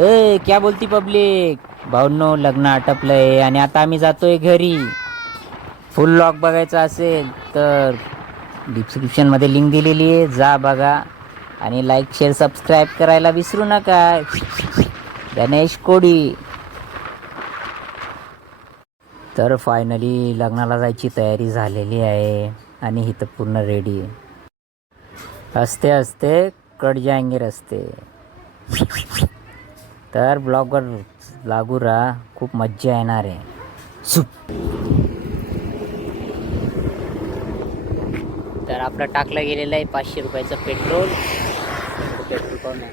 ए क्या बोलती पब्लिक. भाऊंनो, लग्न आटपलंय आणि आता आम्ही जातोय घरी. फुल लॉक बघायचा असेल तर डिस्क्रिप्शनमध्ये लिंक दिलेली आहे, जा बघा. आणि लाईक शेअर सबस्क्राईब करायला विसरू नका. गणेश कोडी. तर फायनली लग्नाला जायची तयारी झालेली आहे आणि इथं पूर्ण रेडी आहे. हसते हसते कट जाएंगे रस्ते. तर ब्लॉगवर लागू राहा, खूप मज्जा येणार आहे. तर आपलं टाकलं गेलेलं आहे 500 रुपयाचं पेट्रोल. पेट्रोल पंप आहे,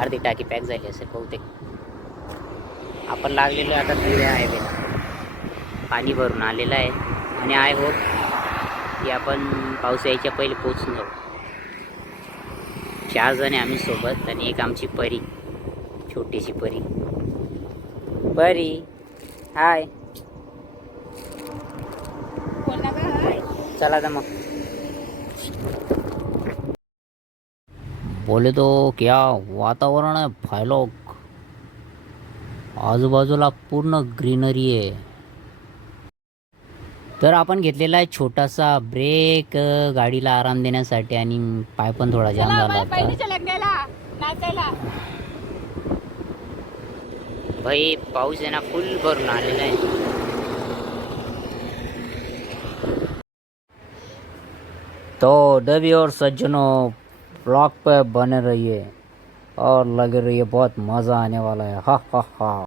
अर्धी टाकी पॅक झाली असेल बहुतेक. आपण लागलेलो आहे आता दिव्या हायवेला. पाणी भरून आलेलं आहे आणि आय होप की आपण पाऊस यायच्या पहिले पोचून जाऊ. 4 जण आहे आम्ही सोबत आणि एक आमची परी, छोटीशी परी. परी हाय. चला तर मग. बोले तो क्या वातावरण आहे फायलोक. आजूबाजूला पूर्ण ग्रीनरी आहे. तर आपण घेतलेला आहे छोटासा ब्रेक गाडीला आराम देण्यासाठी आणि पाय पण थोडा जाम झाला होता. भाई पाऊस आहे ना, फुल भरून आलेला आहे. तो देवी और सज्जनों, ब्लॉग पे बने रहिए और लगे रहिए, बहुत मज़ा आने वाला है. हा हा हा.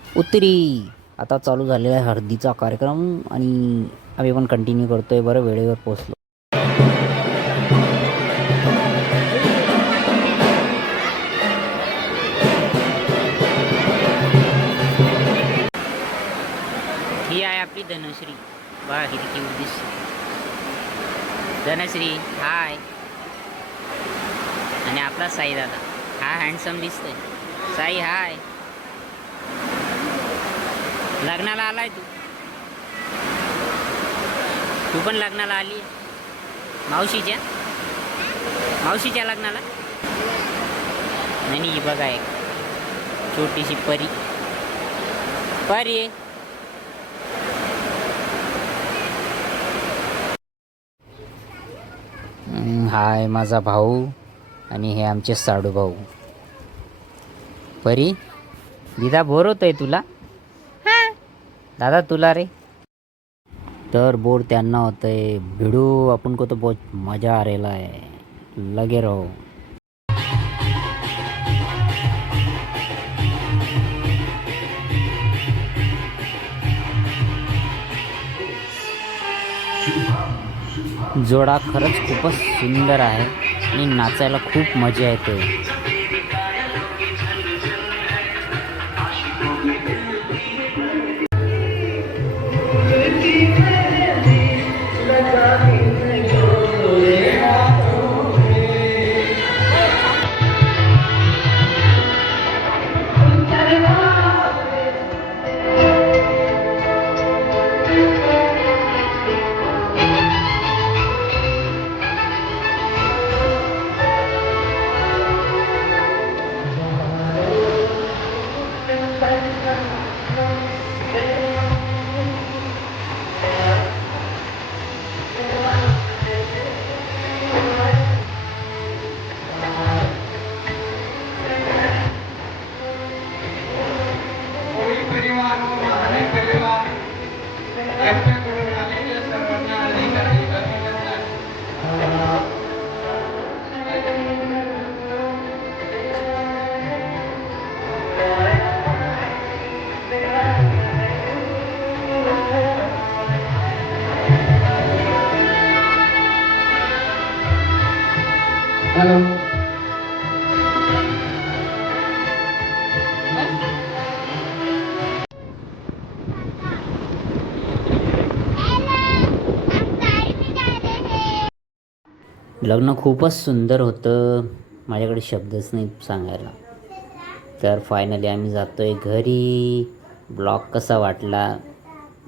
उत्तरी आता चालू झालेला आहे हळदीचा कार्यक्रम आणि आम्ही पण कंटिन्यू करतोय. बरं वेळेवर पोचलो. ही आहे आपली धनश्री. बघा किती क्यूट दिसते. धनश्री हाय. आणि आपला साई दादा हा हँडसम दिसतोय. साई हाय. लग्नाला आलाय तू पण लग्नाला आली मावशीच्या लग्नाला. नाही बघा एक छोटीशी परी. हाय माझा भाऊ आणि हे आमचे साडू भाऊ. परी दिदा बोर होतंय तुला. दादा तुला रे. तर बोर त्यांना होतंय. भिडू अपन को तो बहुत मजा आ रहा है. लगे रहो. जोडा खरंच खूपच सुंदर आहे आणि नाचायला खूप मजा येते. लग्न खूपच सुंदर होतं. माझ्याकडे शब्दच नाही सांगायला. तर फायनली आम्ही जातोय घरी. ब्लॉग कसा वाटला,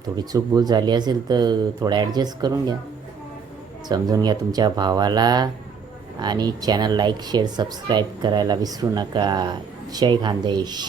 थोडी चूकभूल झाली असेल तर थोडं ॲडजस्ट करून घ्या. समजून घ्या तुमच्या भावाला. आणि चॅनल लाईक शेअर सबस्क्राईब करायला विसरू नका. जय खानदेश.